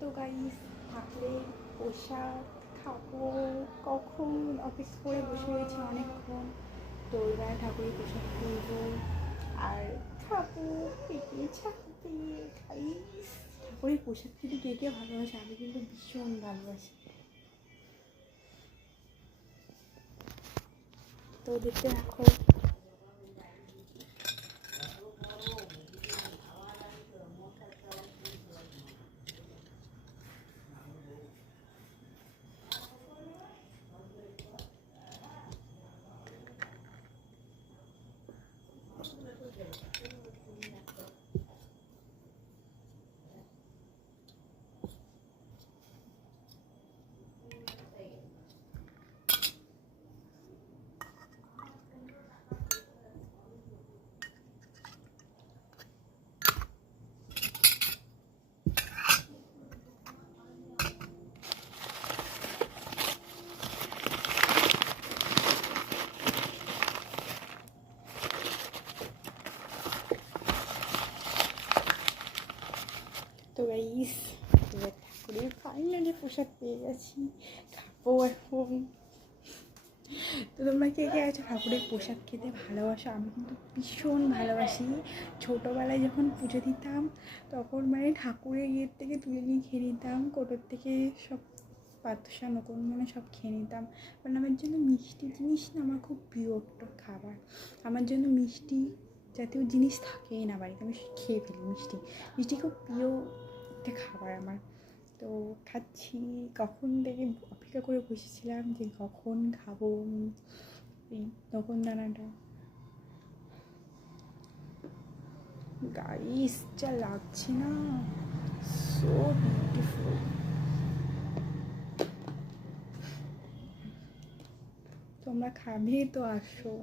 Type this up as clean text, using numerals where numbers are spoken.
তো গাইস, ঠাকুরের প্রসাদ খাবো কখন, অপেক্ষা করে বসে রয়েছি অনেকক্ষণ। তো এবার ঠাকুরের প্রসাদ তুলবো আর খাবো, পেটে ছাড়বে। গাইস, ঠাকুরের প্রসাদ কিন্তু কে কে ভালোবাসে? আমি কিন্তু ভীষণ ভালোবাসি। তো দেখতে রাখো। তো গাইস, এবার ঠাকুরের ফাইনালি প্রসাদ পেয়ে গেছি, খাবো এখন। তো তোমরা কে কে আছে ঠাকুরের প্রসাদ খেতে ভালোবাসো? আমি কিন্তু ভীষণ ভালোবাসি। ছোটোবেলায় যখন পুজো দিতাম তখন মানে ঠাকুরের ইয়ের থেকে তুলে নিয়ে খেয়ে নিতাম, কোটোর থেকে সব পাতসা নতুন মানে সব খেয়ে নিতাম। কারণ আমার জন্য মিষ্টি জিনিস না আমার খুব প্রিয় একটা খাবার। আমার জন্য মিষ্টি জাতীয় জিনিস থাকেই না বাড়িতে, আমি খেয়ে ফেলি মিষ্টি। মিষ্টি খুব প্রিয় একটা খাবার আমার। তো খাচ্ছি, কখন থেকে অপেক্ষা করে বসেছিলাম যে কখন খাবো এই তখন দানাটা। গাইস, যা লাগছে না, সো বিউটিফুল। তোমরা খাবে তো আসো।